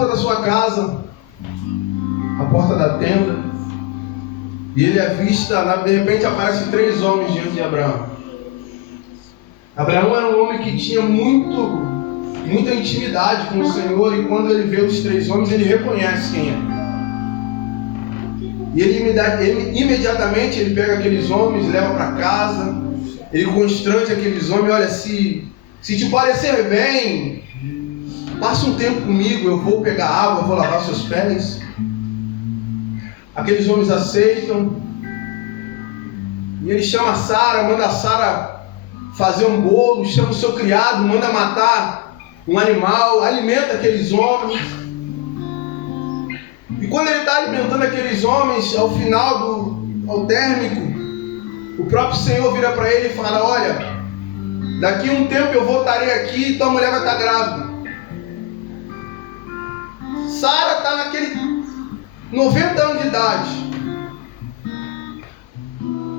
porta da sua casa, a porta da tenda, e ele avista, de repente aparecem 3 homens diante de Abraão. Abraão era um homem que tinha muita intimidade com o Senhor, e quando ele vê os 3 homens, ele reconhece quem é. E ele imediatamente ele pega aqueles homens, leva para casa, ele constrange aqueles homens: olha, se te parecer bem, passa um tempo comigo, eu vou pegar água, vou lavar seus pés. Aqueles homens aceitam, e ele chama a Sara, manda a Sara fazer um bolo, chama o seu criado, manda matar um animal, alimenta aqueles homens. E quando ele está alimentando aqueles homens, ao final ao término, o próprio Senhor vira para ele e fala: olha, daqui a um tempo eu voltarei aqui e tua mulher vai estar grávida. Sara está naquele 90 anos de idade.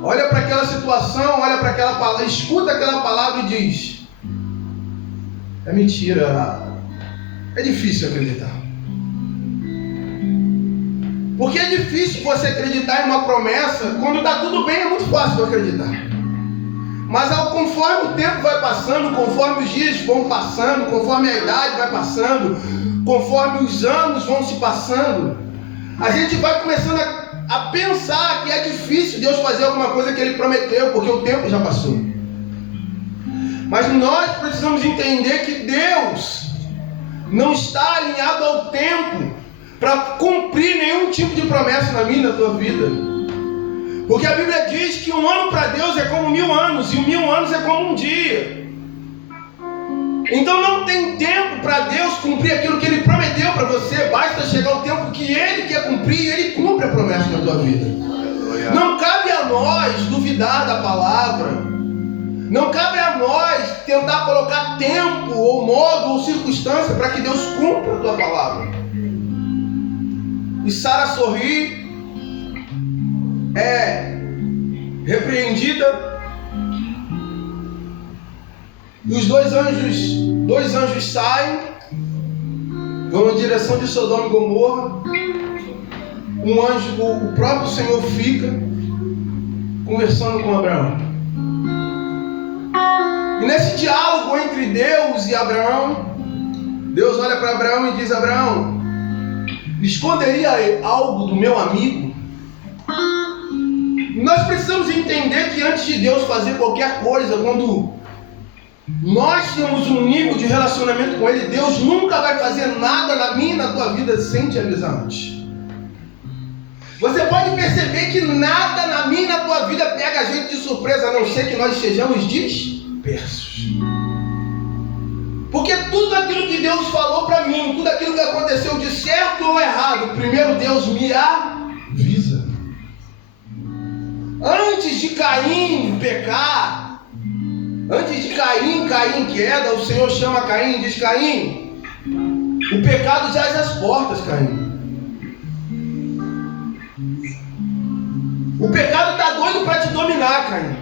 Olha para aquela situação, olha para aquela palavra, escuta aquela palavra e diz: é mentira, é difícil acreditar. Porque é difícil você acreditar em uma promessa. Quando está tudo bem, é muito fácil de acreditar. Mas conforme o tempo vai passando, conforme os dias vão passando, conforme a idade vai passando, conforme os anos vão se passando, a gente vai começando a pensar que é difícil Deus fazer alguma coisa que Ele prometeu, porque o tempo já passou. Mas nós precisamos entender que Deus não está alinhado ao tempo para cumprir nenhum tipo de promessa na minha e na tua vida. Porque a Bíblia diz que um ano para Deus é como 1000 anos, e 1000 anos é como um dia. Então não tem tempo para Deus cumprir aquilo que Ele prometeu para você. Basta chegar o tempo que Ele quer cumprir, e Ele cumpre a promessa na tua vida. Não cabe a nós duvidar da palavra. Não cabe a nós tentar colocar tempo, ou modo, ou circunstância para que Deus cumpra a tua palavra. E Sara sorri, é repreendida, e os dois anjos saem, vão na direção de Sodoma e Gomorra. Um anjo, o próprio Senhor, fica conversando com Abraão. E nesse diálogo entre Deus e Abraão, Deus olha para Abraão e diz: Abraão, esconderia algo do meu amigo? Nós precisamos entender que antes de Deus fazer qualquer coisa, quando nós temos um nível de relacionamento com Ele, Deus nunca vai fazer nada na minha e na tua vida sem te avisar antes. Você pode perceber que nada na minha e na tua vida pega a gente de surpresa, a não ser que nós sejamos dispersos. Porque tudo aquilo que Deus falou para mim, tudo aquilo que aconteceu de certo ou errado, primeiro Deus me avisa. Antes de Caim pecar, antes de Caim cair em queda, o Senhor chama Caim e diz: Caim, o pecado jaz às portas, Caim. O pecado está doido para te dominar, Caim.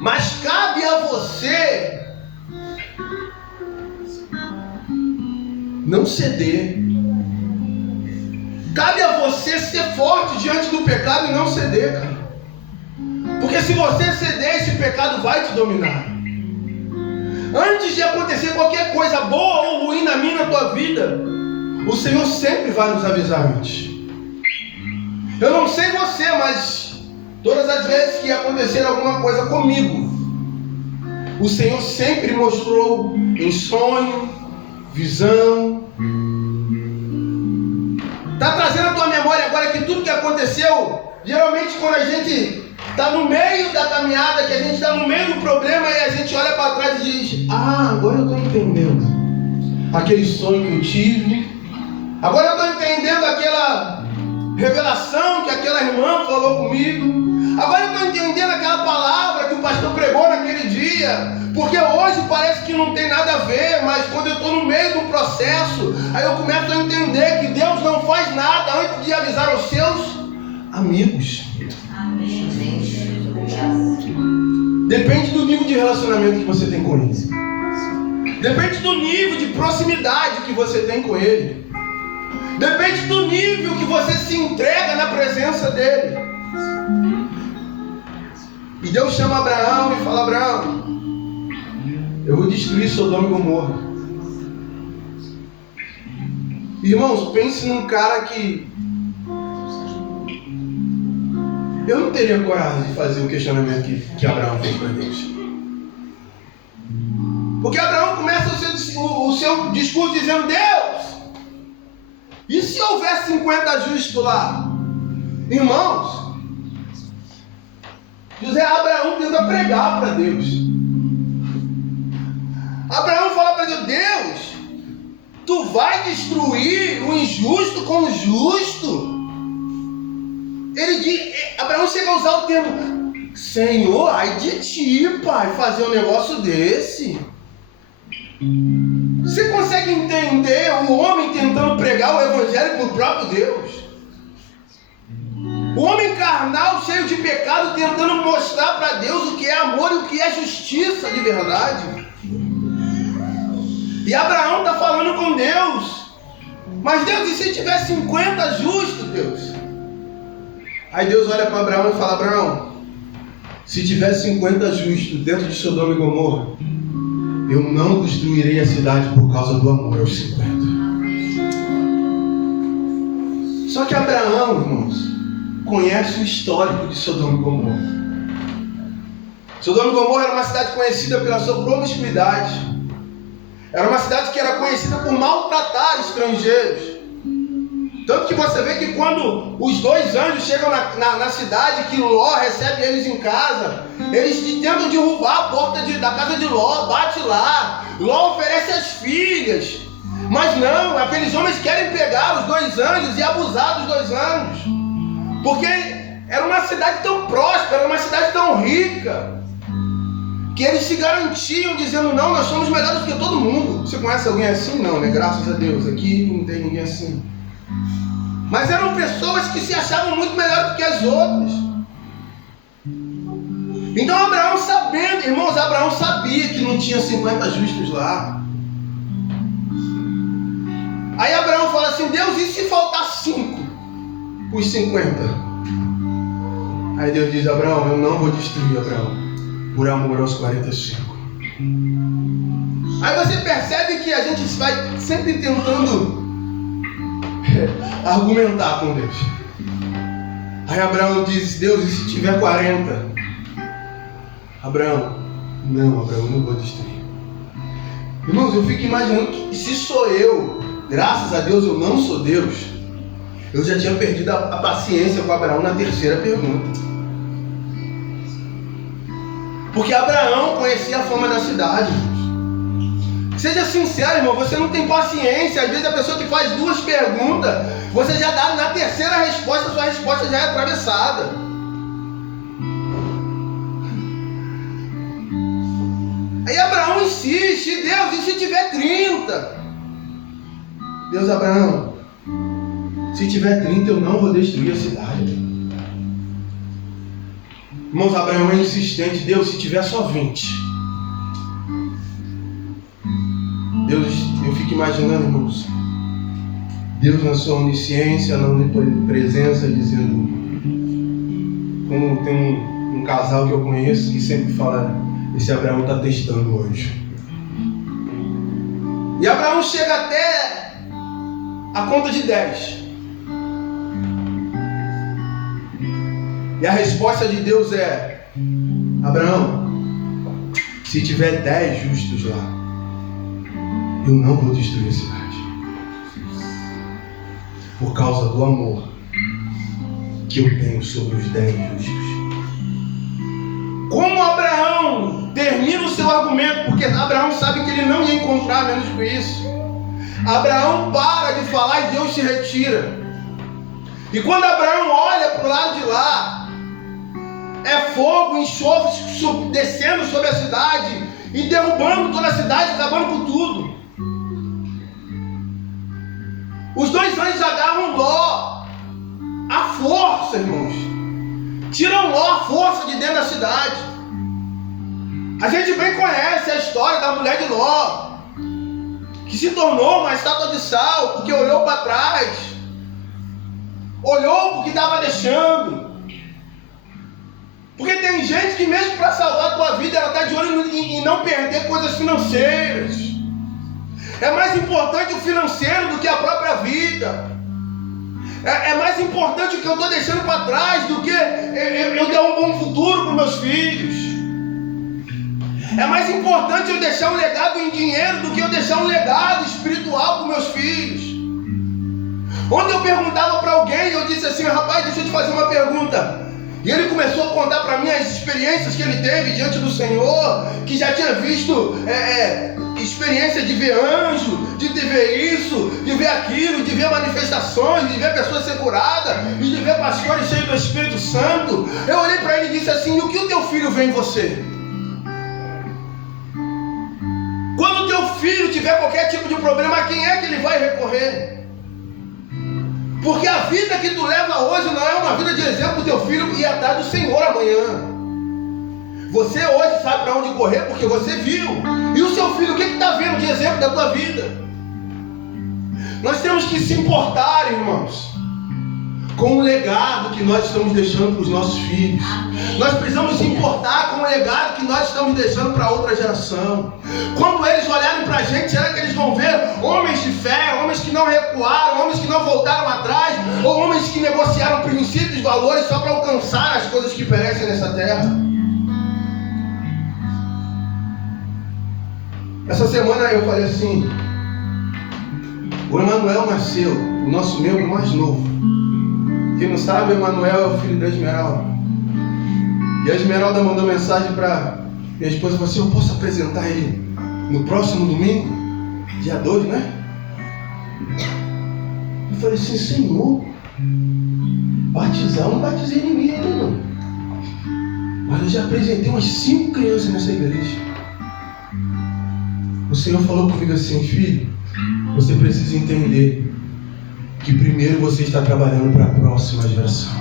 Mas cabe a você não ceder. Cabe a você ser forte diante do pecado e não ceder, cara. Porque se você ceder, esse pecado vai te dominar. Antes de acontecer qualquer coisa boa ou ruim na minha e na tua vida, o Senhor sempre vai nos avisar antes. Eu não sei você, mas todas as vezes que acontecer alguma coisa comigo, o Senhor sempre mostrou em sonho, visão. Está trazendo à tua memória agora que tudo que aconteceu, geralmente quando a gente está no meio da caminhada, que a gente está no meio do problema, e a gente olha para trás e diz: ah, agora eu estou entendendo aquele sonho que eu tive, agora eu estou entendendo aquela revelação que aquela irmã falou comigo, agora eu estou entendendo aquela palavra que o pastor pregou naquele dia, porque hoje parece que não tem nada a ver, mas quando eu estou no meio do processo, aí eu começo a entender que Deus não faz nada antes de avisar aos seus amigos. Amém. Depende do nível de relacionamento que você tem com Ele. Depende do nível de proximidade que você tem com Ele. Depende do nível que você se entrega na presença dEle. E Deus chama Abraão e fala: Abraão, eu vou destruir Sodoma e Gomorra. Irmãos, pense num cara que... eu não teria coragem de fazer o questionamento que Abraão fez para Deus. Porque Abraão começa o seu discurso dizendo: Deus, e se houver 50 justos lá? Irmãos, Abraão tenta pregar para Deus. Abraão fala para Deus: Deus, tu vai destruir o injusto com o justo? Abraão chega a usar o termo: Senhor, ai de ti, pai, fazer um negócio desse. Você consegue entender o homem tentando pregar o evangelho para o próprio Deus? O homem carnal, cheio de pecado, tentando mostrar para Deus o que é amor e o que é justiça de verdade. E Abraão está falando com Deus: mas Deus, e se tiver 50 justos, Deus? Aí Deus olha para Abraão e fala: Abraão, se tiver 50 justos dentro de Sodoma e Gomorra, eu não destruirei a cidade por causa do amor aos 50. Só que Abraão, irmãos, conhece o histórico de Sodoma e Gomorra. Sodoma e Gomorra era uma cidade conhecida pela sua promiscuidade. Era uma cidade que era conhecida por maltratar estrangeiros. Tanto que você vê que quando os dois anjos chegam na cidade, que Ló recebe eles em casa, eles tentam derrubar a porta da casa de Ló, bate lá. Ló oferece as filhas. Mas não, aqueles homens querem pegar os dois anjos e abusar dos dois anjos. Porque era uma cidade tão próspera, era uma cidade tão rica, que eles se garantiam dizendo: não, nós somos melhores do que todo mundo. Você conhece alguém assim? Não, né? Graças a Deus, aqui não tem ninguém assim. Mas eram pessoas que se achavam muito melhores do que as outras. Então Abraão, sabendo, irmãos, Abraão sabia que não tinha 50 justos lá. Aí Abraão fala assim: Deus, e se faltar 5 os 50? Aí Deus diz: Abraão, eu não vou destruir Abraão por amor aos 45. Aí você percebe que a gente vai sempre tentando argumentar com Deus. Aí Abraão diz: Deus, e se tiver 40? Abraão, não vou destruir. Irmãos, eu fico imaginando que se sou eu, graças a Deus eu não sou Deus, eu já tinha perdido a paciência com Abraão na terceira pergunta. Porque Abraão conhecia a fama da cidade. Seja sincero, irmão, você não tem paciência. Às vezes a pessoa que faz 2 perguntas, você já dá na terceira resposta, sua resposta já é atravessada. Aí Abraão insiste: Deus, e se tiver 30? Deus: Abraão, se tiver 30 eu não vou destruir a cidade. Irmãos, Abraão é insistente: Deus, se tiver só 20. Deus, eu fico imaginando, irmãos, Deus na sua onisciência, na onipresença, dizendo, como tem um casal que eu conheço que sempre fala: esse Abraão está testando hoje. E Abraão chega até a conta de 10. E a resposta de Deus é: Abraão, se tiver 10 justos lá, eu não vou destruir a cidade. Por causa do amor que eu tenho sobre os 10 justos. Como Abraão termina o seu argumento, porque Abraão sabe que ele não ia encontrar menos que isso. Abraão para de falar e Deus se retira. E quando Abraão olha para o lado de lá, é fogo, enxofre descendo sobre a cidade e derrubando toda a cidade, acabando com tudo. Os dois anjos agarram Ló à força, irmãos. Tiram Ló à força de dentro da cidade. A gente bem conhece a história da mulher de Ló. se tornou uma estátua de sal, porque olhou para trás, olhou porque estava deixando. Porque tem gente que mesmo para salvar a tua vida, ela está de olho em não perder coisas financeiras. É mais importante o financeiro do que a própria vida. É mais importante o que eu estou deixando para trás do que eu dar um bom futuro para os meus filhos. É mais importante eu deixar um legado em dinheiro do que eu deixar um legado espiritual para os meus filhos. Ontem eu perguntava para alguém, eu disse assim: rapaz, deixa eu te fazer uma pergunta. E ele começou a contar para mim as experiências que ele teve diante do Senhor, que já tinha visto experiência de ver anjo, de ver isso, de ver aquilo, de ver manifestações, de ver pessoas ser curadas, e de ver pastores cheios do Espírito Santo. Eu olhei para ele e disse assim: e o que o teu filho vê em você? Quando o teu filho tiver qualquer tipo de problema, a quem é que ele vai recorrer? Porque a vida que tu leva hoje não é uma vida de exemplo do teu filho ir atrás do Senhor amanhã. Você hoje sabe para onde correr porque você viu. E o seu filho, o que está vendo de exemplo da tua vida? Nós temos que se importar, irmãos, com o legado que nós estamos deixando para os nossos filhos. Nós precisamos se importar com o legado que nós estamos deixando para outra geração. Quando eles olharem para a gente, será que eles vão ver homens de fé, homens que não recuaram, homens que não voltaram atrás, ou homens que negociaram princípios e valores só para alcançar as coisas que perecem nessa terra? Essa semana eu falei assim: o Emanuel nasceu, o nosso membro mais novo. Quem não sabe, o Emanuel é o filho da Esmeralda. E a Esmeralda mandou mensagem para minha esposa e falou assim: eu posso apresentar ele no próximo domingo? Dia 2, né? Eu falei assim: Senhor, batizar eu não batizei ninguém ainda não. Mas eu já apresentei umas 5 crianças nessa igreja. O Senhor falou comigo assim: filho, você precisa entender que primeiro você está trabalhando para a próxima geração.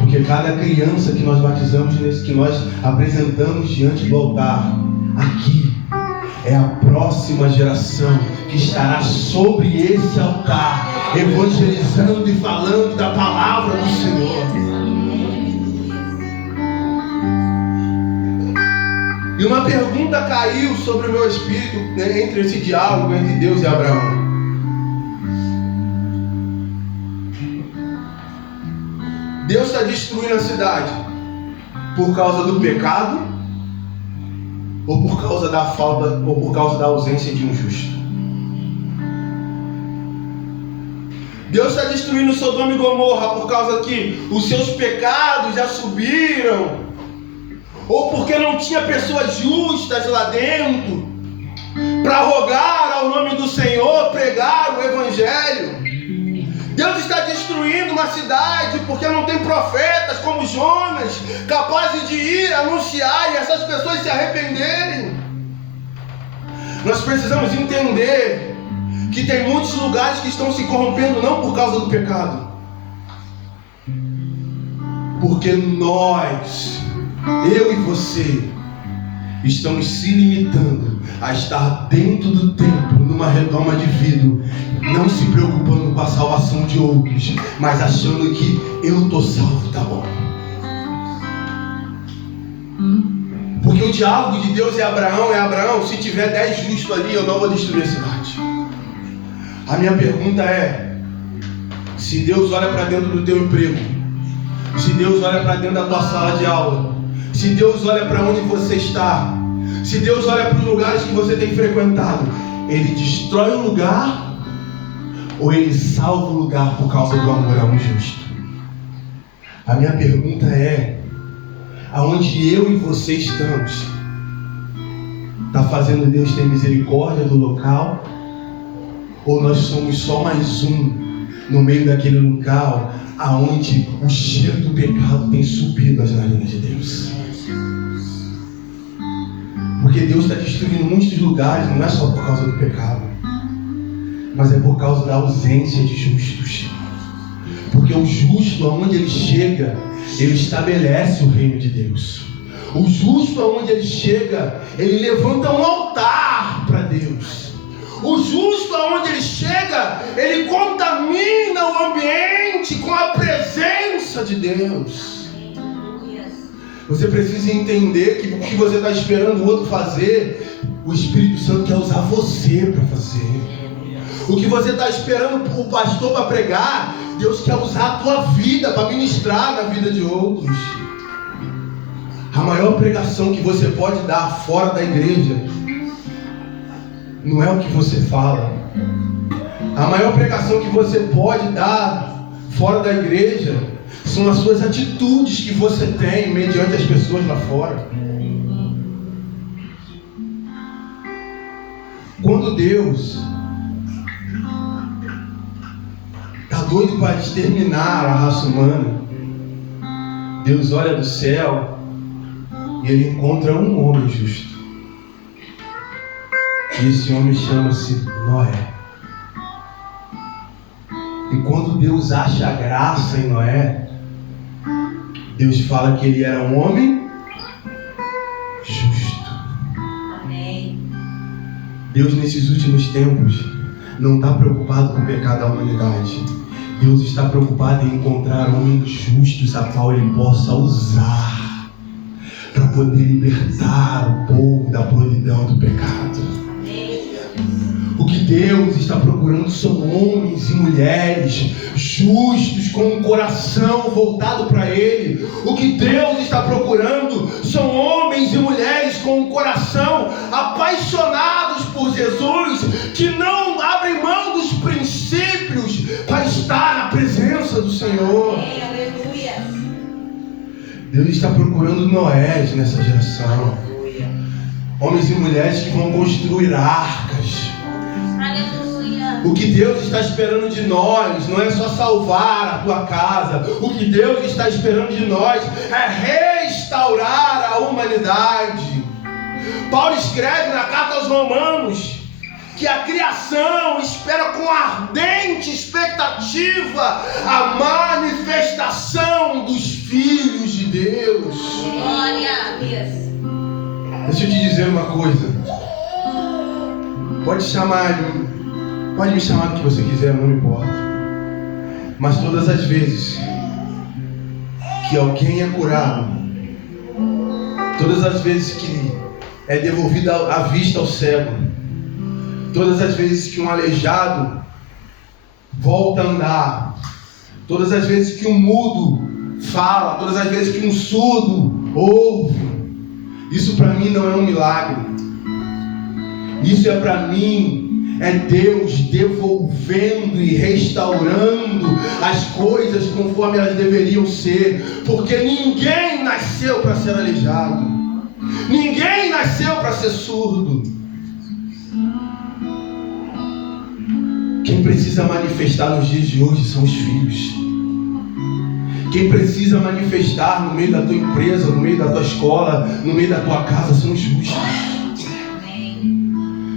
Porque cada criança que nós batizamos, que nós apresentamos diante do altar, aqui, é a próxima geração que estará sobre esse altar, evangelizando e falando da palavra do Senhor. E uma pergunta caiu sobre o meu espírito, né, entre esse diálogo entre Deus e Abraão. Deus está destruindo a cidade por causa do pecado, ou por causa da falta, ou por causa da ausência de um justo? Deus está destruindo Sodoma e Gomorra por causa que os seus pecados já subiram, ou porque não tinha pessoas justas lá dentro para rogar ao nome do Senhor, pregar o Evangelho? Deus está destruindo uma cidade porque não tem profetas como Jonas capazes de ir anunciar e essas pessoas se arrependerem. Nós precisamos entender que tem muitos lugares que estão se corrompendo não por causa do pecado, porque nós, eu e você, estamos se limitando a estar dentro do templo, numa redoma de vidro, não se preocupando com a salvação de outros, mas achando que eu estou salvo, tá bom. Porque o diálogo de Deus é Abraão, se tiver 10 justos ali, eu não vou destruir a cidade. A minha pergunta é: se Deus olha para dentro do teu emprego, se Deus olha para dentro da tua sala de aula, se Deus olha para onde você está, se Deus olha para os lugares que você tem frequentado, Ele destrói o lugar ou Ele salva o lugar por causa do amor a um justo? A minha pergunta é: aonde eu e você estamos, está fazendo Deus ter misericórdia do local? Ou nós somos só mais um no meio daquele local aonde o cheiro do pecado tem subido às narinas de Deus? Porque Deus está destruindo muitos lugares, não é só por causa do pecado, mas é por causa da ausência de justos. Porque o justo, aonde ele chega, ele estabelece o reino de Deus. O justo, aonde ele chega, ele levanta um altar para Deus. O justo, aonde ele chega, ele contamina o ambiente com a presença de Deus. Você precisa entender que o que você está esperando o outro fazer, o Espírito Santo quer usar você para fazer. O que você está esperando o pastor para pregar, Deus quer usar a tua vida para ministrar na vida de outros. A maior pregação que você pode dar fora da igreja não é o que você fala. A maior pregação que você pode dar fora da igreja são as suas atitudes que você tem mediante as pessoas lá fora. Quando Deus está doido para exterminar a raça humana, Deus olha do céu e ele encontra um homem justo. E esse homem chama-se Noé. E quando Deus acha graça em Noé, Deus fala que ele era um homem justo. Amém. Deus, nesses últimos tempos, não está preocupado com o pecado da humanidade. Deus está preocupado em encontrar homens justos a qual ele possa usar para poder libertar o povo da providão do pecado. O que Deus está procurando são homens e mulheres justos, com um coração voltado para Ele. O que Deus está procurando são homens e mulheres com um coração apaixonados por Jesus, que não abrem mão dos princípios para estar na presença do Senhor. Aleluia. Deus está procurando Noés nessa geração. Homens e mulheres que vão construir arcas. Aleluia. O que Deus está esperando de nós não é só salvar a tua casa. O que Deus está esperando de nós é restaurar a humanidade. Paulo escreve na carta aos Romanos que a criação espera com ardente expectativa a manifestação dos filhos de Deus. Glória a Deus. Deixa eu te dizer uma coisa. Pode me chamar do que você quiser, não me importa. Mas todas as vezes que alguém é curado, todas as vezes que é devolvida a vista ao cego, todas as vezes que um aleijado volta a andar, todas as vezes que um mudo fala, todas as vezes que um surdo ouve, isso para mim não é um milagre. Isso é para mim, é Deus devolvendo e restaurando as coisas conforme elas deveriam ser. Porque ninguém nasceu para ser aleijado. Ninguém nasceu para ser surdo. Quem precisa manifestar nos dias de hoje são os filhos. Quem precisa manifestar no meio da tua empresa, no meio da tua escola, no meio da tua casa, são os justos.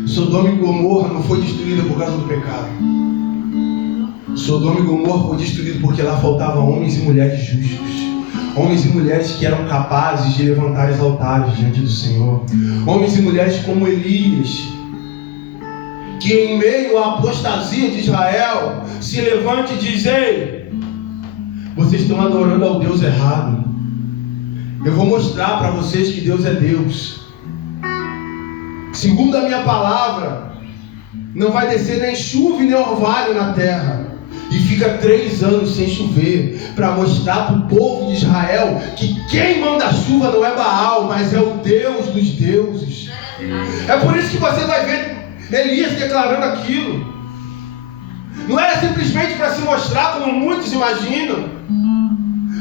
Sodoma e Gomorra não foi destruída por causa do pecado. Sodoma e Gomorra foi destruída porque lá faltavam homens e mulheres justos. Homens e mulheres que eram capazes de levantar os altares diante do Senhor. Homens e mulheres como Elias, que em meio à apostasia de Israel se levante e diz: ei, vocês estão adorando ao Deus errado. Eu vou mostrar para vocês que Deus é Deus. Segundo a minha palavra, não vai descer nem chuva e nem orvalho na terra. E fica 3 anos sem chover, para mostrar para o povo de Israel que quem manda a chuva não é Baal, mas é o Deus dos deuses. É por isso que você vai ver Elias declarando aquilo. Não era simplesmente para se mostrar como muitos imaginam,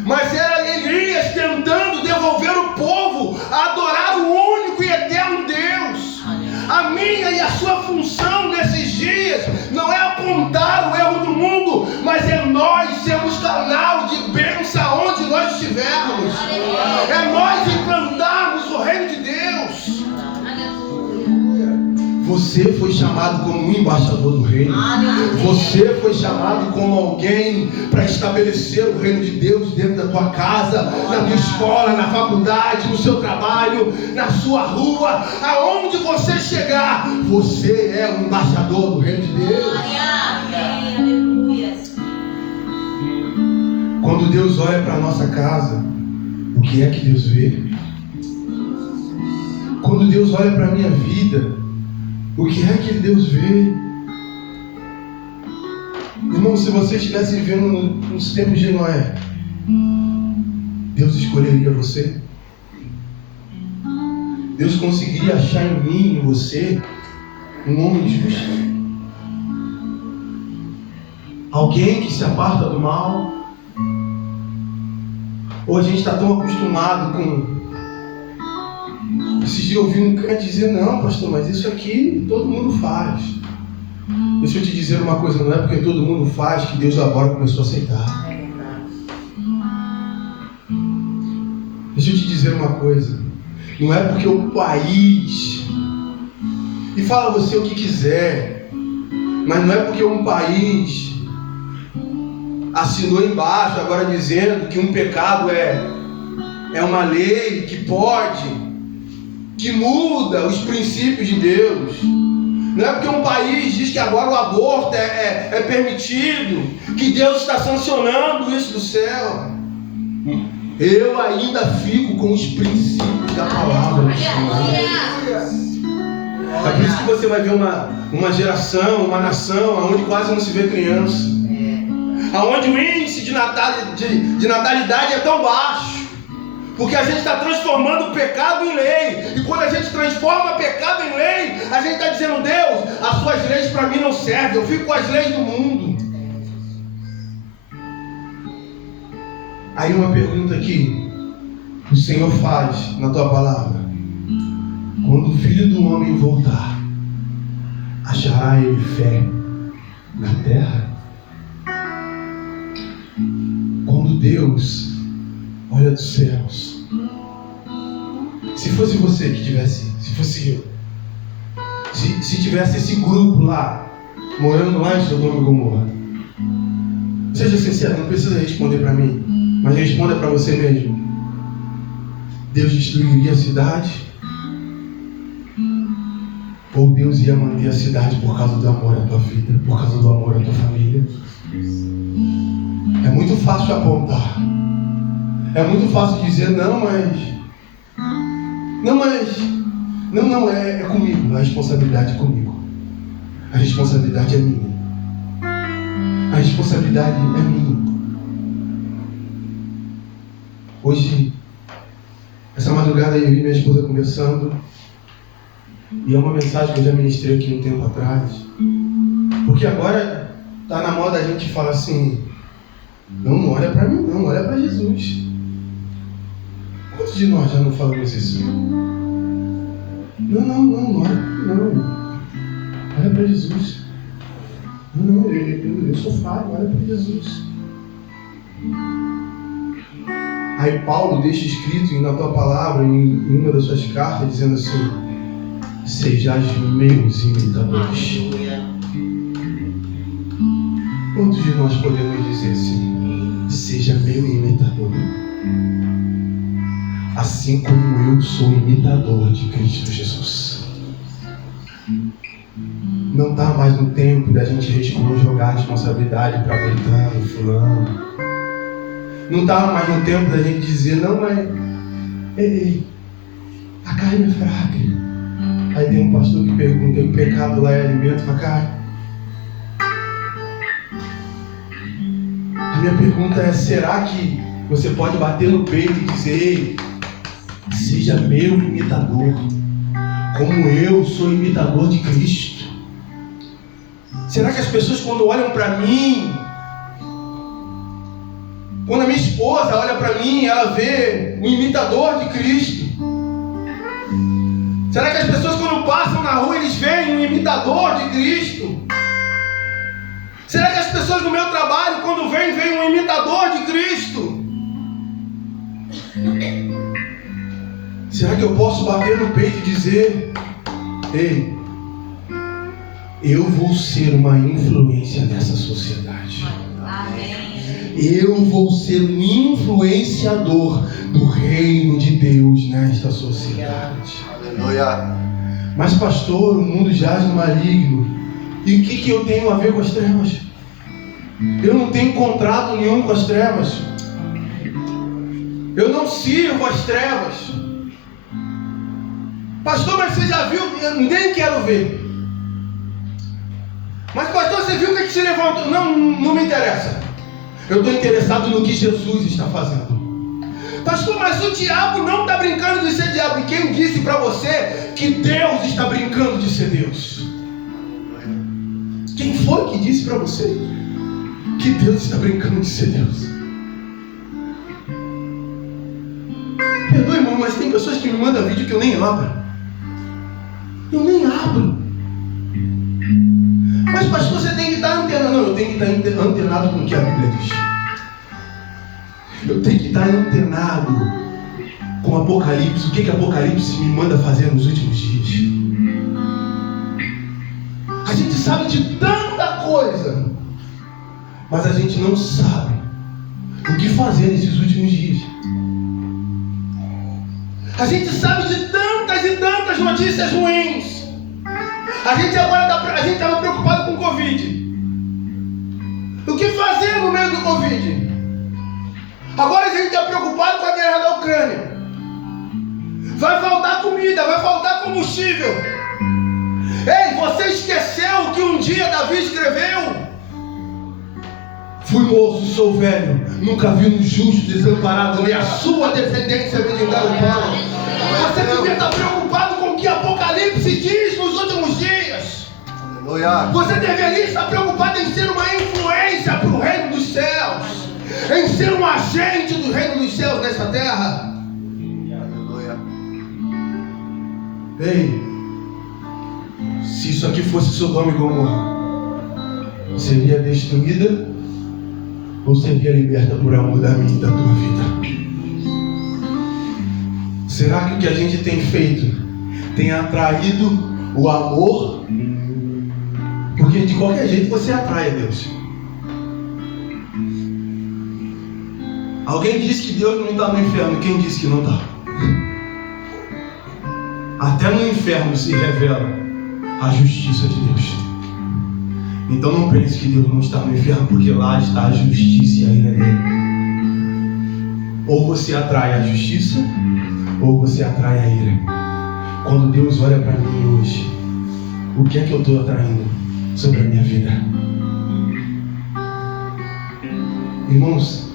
mas era Elias tentando devolver o povo a adorar o único e eterno Deus. A minha e a sua função nesses dias não é apontar o erro do mundo, mas é nós sermos canal de bênção onde nós estivermos. É nós implantarmos o reino de Deus. Você foi chamado como um embaixador do reino. Você foi chamado como alguém para estabelecer o reino de Deus dentro da tua casa, na tua escola, na faculdade, no seu trabalho, na sua rua, aonde você chegar, você é um embaixador do reino de Deus. Quando Deus olha para a nossa casa, o que é que Deus vê? Quando Deus olha para a minha vida, o que é que Deus vê? Irmão, se você estivesse vivendo nos tempos de Noé, Deus escolheria você? Deus conseguiria achar em mim, em você, um homem justo? Alguém que se aparta do mal? Ou a gente está tão acostumado com... Esses dias eu ouvi um crente dizer, não, pastor, mas isso aqui todo mundo faz. Deixa eu te dizer uma coisa, não é porque todo mundo faz que Deus agora começou a aceitar. Deixa eu te dizer uma coisa, não é porque o país, e fala você o que quiser, mas não é porque um país assinou embaixo agora dizendo que um pecado é uma lei que pode, que muda os princípios de Deus. Não é porque um país diz que agora o aborto é permitido, que Deus está sancionando isso do céu. Eu ainda fico com os princípios da palavra do Senhor. É por isso que você vai ver uma geração, uma nação, onde quase não se vê criança. Onde o índice de natalidade é tão baixo. Porque a gente está transformando o pecado em lei. E quando a gente transforma pecado em lei, a gente está dizendo, Deus, as suas leis para mim não servem. Eu fico com as leis do mundo. Aí uma pergunta que o Senhor faz na tua palavra. Quando o Filho do Homem voltar, achará ele fé na terra? Quando Deus olha dos céus, se fosse você que tivesse, se fosse eu, se tivesse esse grupo lá, morando lá em Sodoma e Gomorra, seja sincero, não precisa responder para mim, mas responda para você mesmo. Deus destruiria a cidade? Ou Deus ia manter a cidade por causa do amor à tua vida, por causa do amor à tua família? É muito fácil apontar. É muito fácil dizer, não, é comigo, a responsabilidade é comigo. A responsabilidade é minha. A responsabilidade é minha. Hoje, essa madrugada eu e minha esposa conversando, e é uma mensagem que eu já ministrei aqui um tempo atrás. Porque agora está na moda a gente falar assim, não olha para mim não, olha para Jesus. Quantos de nós já não falamos isso? Não, olha para Jesus. Eu sou falho, olha para Jesus. Aí Paulo deixa escrito na tua palavra, em uma das suas cartas, dizendo assim, sejais meus imitadores. Quantos de nós podemos dizer assim, seja meu imitador? Assim como eu sou imitador de Cristo Jesus. Não está mais no tempo da gente jogar a responsabilidade para Beltrano, fulano. Não está mais no tempo da gente dizer, não, mas a carne é fraca. Aí tem um pastor que pergunta, o pecado lá é alimento para a carne? A minha pergunta é, será que você pode bater no peito e dizer, ei, seja meu imitador, como eu sou imitador de Cristo? Será que as pessoas quando olham para mim, quando a minha esposa olha para mim, ela vê um imitador de Cristo? Será que as pessoas quando passam na rua, eles veem um imitador de Cristo? Será que as pessoas no meu trabalho, quando veem um imitador de Cristo? Será que eu posso bater no peito e dizer, ei, eu vou ser uma influência nessa sociedade. Amém. Eu vou ser um influenciador do reino de Deus nesta sociedade. Aleluia. Mas pastor, o mundo jaz no maligno. E o que eu tenho a ver com as trevas? Eu não tenho contrato nenhum com as trevas. Eu não sirvo as trevas. Pastor, mas você já viu? Eu nem quero ver. Mas pastor, você viu o que se levantou? Não me interessa. Eu estou interessado no que Jesus está fazendo. Pastor, mas o diabo não está brincando de ser diabo. E quem disse para você que Deus está brincando de ser Deus? Quem foi que disse para você que Deus está brincando de ser Deus? Perdoe, irmão, mas tem pessoas que me mandam vídeo que eu nem abro. Eu nem abro. Mas pastor, você tem que estar antenado. Não, eu tenho que estar antenado com o que a Bíblia diz. Eu tenho que estar antenado com Apocalipse. O que Apocalipse me manda fazer nos últimos dias? A gente sabe de tanta coisa, mas a gente não sabe o que fazer nesses últimos dias. A gente sabe de tantas e tantas notícias ruins. A gente estava preocupado com o Covid. O que fazer no meio do Covid? Agora a gente está preocupado com a guerra da Ucrânia. Vai faltar comida, vai faltar combustível. Ei, você esqueceu que um dia Davi escreveu? Fui moço, sou velho, nunca vi um justo desamparado, nem a sua descendência mendigar o pão. Você devia estar preocupado com o que Apocalipse diz nos últimos dias. Aleluia. Você deveria estar preocupado em ser uma influência para o reino dos céus, em ser um agente do reino dos céus nessa terra. Aleluia. Ei, se isso aqui fosse Sodoma e Gomorra, seria destruída ou seria liberta por amor da minha e da tua vida? Será que o que a gente tem feito tem atraído o amor? Porque de qualquer jeito você atrai a Deus. Alguém disse que Deus não está no inferno. Quem disse que não está? Até no inferno se revela a justiça de Deus. Então não pense que Deus não está no inferno, porque lá está a justiça e a ira dele. Ou você atrai a justiça, ou você atrai a ira. Quando Deus olha para mim hoje, o que é que eu estou atraindo sobre a minha vida? Irmãos,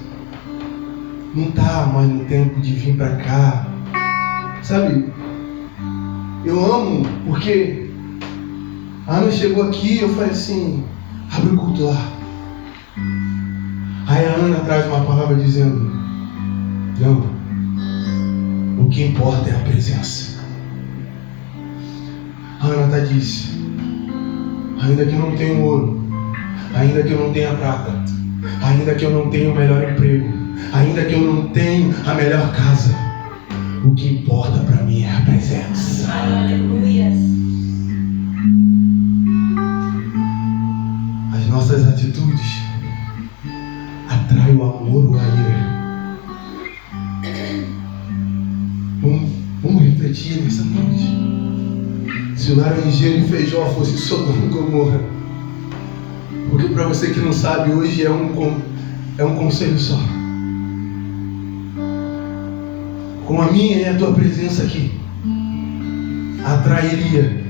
não está mais no tempo de vir para cá. Sabe, eu amo porque a Ana chegou aqui e eu falei assim, abre o culto lá. Aí a Ana traz uma palavra dizendo, não, o que importa é a presença. A Ana disse, ainda que eu não tenha ouro, ainda que eu não tenha prata, ainda que eu não tenha o melhor emprego, ainda que eu não tenha a melhor casa, o que importa para mim é a presença. Aleluia. As nossas atitudes atraem o amor ou a ira. Vamos refletir nessa noite. Se o Laranjeira e Feijó fosse Sodoma e Gomorra, porque para você que não sabe, hoje é um conselho só. Com a minha e a tua presença aqui, atrairia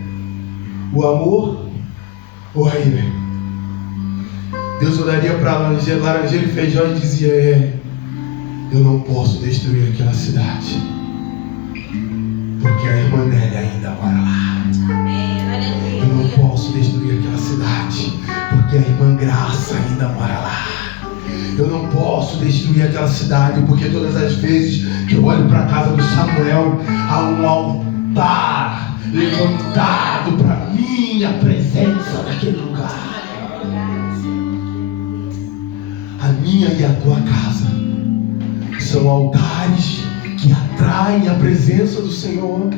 o amor ou a ira? Deus olharia para Laranjeira e Feijó e dizia, eu não posso destruir aquela cidade, porque a irmã Nélia ainda mora lá. Amém. Eu não posso destruir aquela cidade, porque a irmã Graça ainda mora lá. Eu não posso destruir aquela cidade, porque todas as vezes que eu olho para a casa do Samuel, há um altar levantado para minha presença naquele lugar. A minha e a tua casa são altares que atraem a presença do Senhor.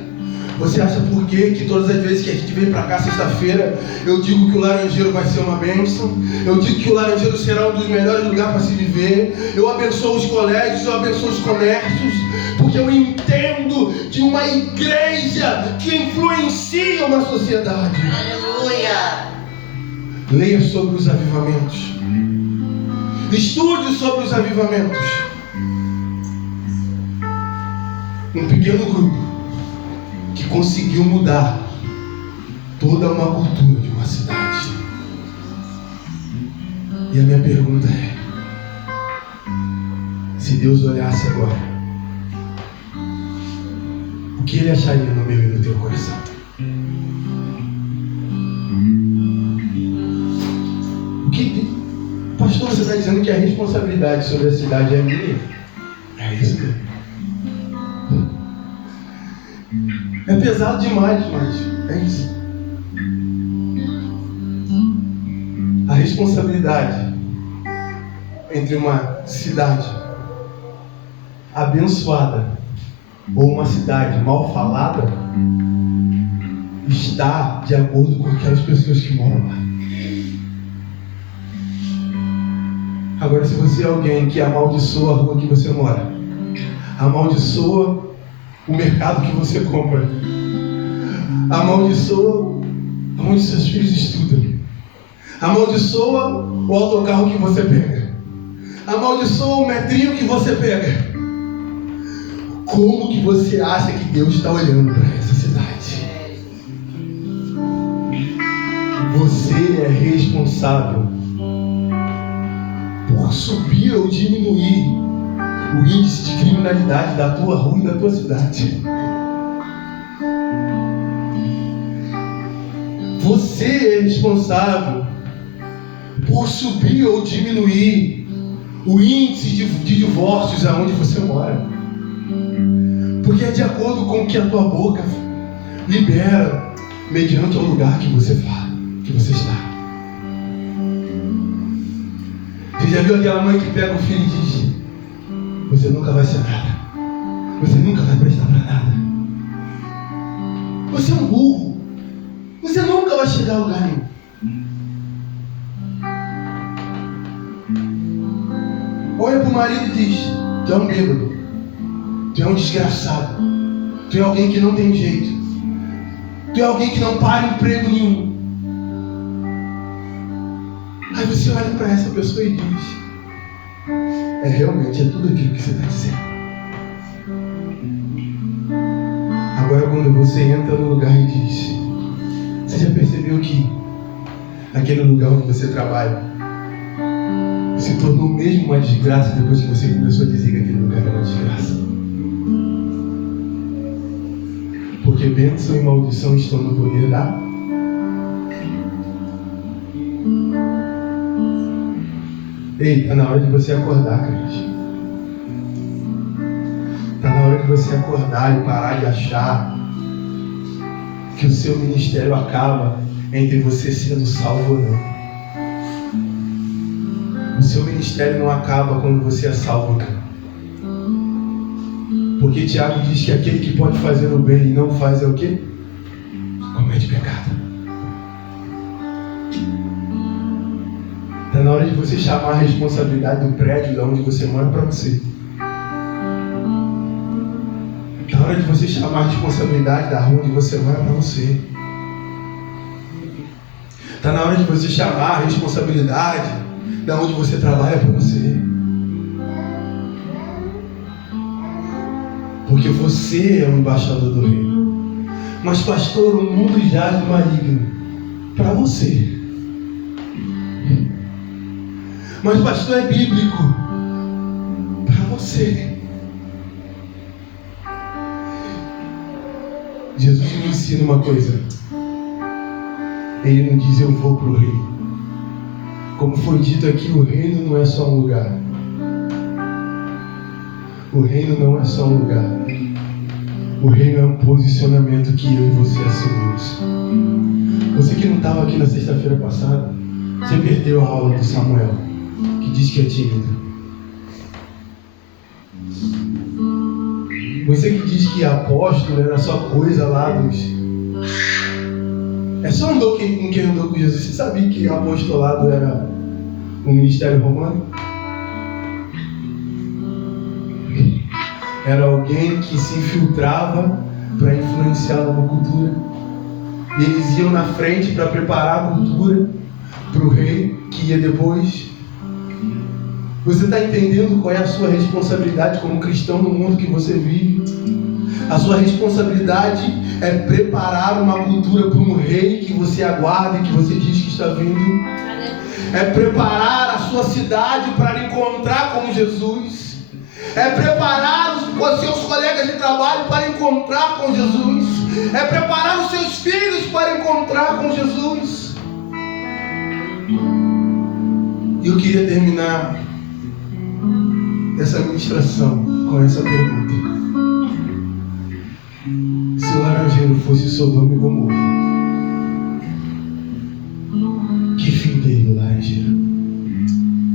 Você acha por quê que todas as vezes que a gente vem para cá sexta-feira, eu digo que o Laranjeiro vai ser uma bênção, eu digo que o Laranjeiro será um dos melhores lugares para se viver, eu abençoo os colégios, eu abençoo os comércios, porque eu entendo de uma igreja que influencia uma sociedade. Aleluia. Leia sobre os avivamentos, estude sobre os avivamentos. Um pequeno grupo que conseguiu mudar toda uma cultura de uma cidade. E a minha pergunta é: se Deus olhasse agora, o que Ele acharia no meu e no teu coração? O que, pastor, você está dizendo que a responsabilidade sobre a cidade é minha? É isso mesmo. É pesado demais, mas é isso. A responsabilidade entre uma cidade abençoada ou uma cidade mal falada está de acordo com aquelas pessoas que moram lá. Agora, se você é alguém que amaldiçoa a rua que você mora, amaldiçoa o mercado que você compra, amaldiçoa onde seus filhos estudam, amaldiçoa o autocarro que você pega, amaldiçoa o metrinho que você pega. Como que você acha que Deus está olhando para essa cidade? Você é responsável por subir ou diminuir o índice de criminalidade da tua rua e da tua cidade. Você é responsável por subir ou diminuir o índice de divórcios aonde você mora. Porque é de acordo com o que a tua boca libera, mediante o lugar que você está. Você já viu aquela mãe que pega o filho e diz: você nunca vai ser nada, você nunca vai prestar para nada, você é um burro, você nunca vai chegar a lugar nenhum. Olha para o marido e diz: tu é um bêbado, tu é um desgraçado, tu é alguém que não tem jeito, tu é alguém que não para emprego nenhum. Aí você olha para essa pessoa e diz: realmente é tudo aquilo que você está dizendo. Agora, quando você entra no lugar e diz: você já percebeu que aquele lugar onde você trabalha se tornou mesmo uma desgraça depois que você começou a dizer que aquele lugar era uma desgraça? Porque bênção e maldição estão no poder da... Ei, está na hora de você acordar, crente. Está na hora de você acordar e parar de achar que o seu ministério acaba entre você sendo salvo ou não. O seu ministério não acaba quando você é salvo ou não. Porque Tiago diz que aquele que pode fazer o bem e não faz é o quê? Comete pecado. Está na hora de você chamar a responsabilidade do prédio de onde você mora para você. Está na hora de você chamar a responsabilidade da rua onde você mora para você. Está na hora de você chamar a responsabilidade da onde você trabalha para você. Porque você é o embaixador do reino. Mas pastor, o mundo jaz do maligno. Para você. Mas pastor, é bíblico. Para você. Jesus me ensina uma coisa. Ele não diz: eu vou para o reino. Como foi dito aqui, o reino não é só um lugar. O reino não é só um lugar. O reino é um posicionamento que eu e você assumimos. Você que não estava aqui na sexta-feira passada, você perdeu a aula do Samuel, que diz que é tímido. Você que diz que apóstolo era só coisa lá dos... É só andou com quem andou com Jesus. Você sabia que apostolado era um ministério romano? Era alguém que se infiltrava para influenciar uma cultura. E eles iam na frente para preparar a cultura para o rei que ia depois. Você está entendendo qual é a sua responsabilidade como cristão no mundo que você vive? A sua responsabilidade é preparar uma cultura para um rei que você aguarda e que você diz que está vindo. É preparar a sua cidade para encontrar com Jesus. É preparar os seus colegas de trabalho para encontrar com Jesus. É preparar os seus filhos para encontrar com Jesus. E eu queria terminar essa ministração com essa pergunta: se o Laranjeiro fosse Sodoma e Gomorra,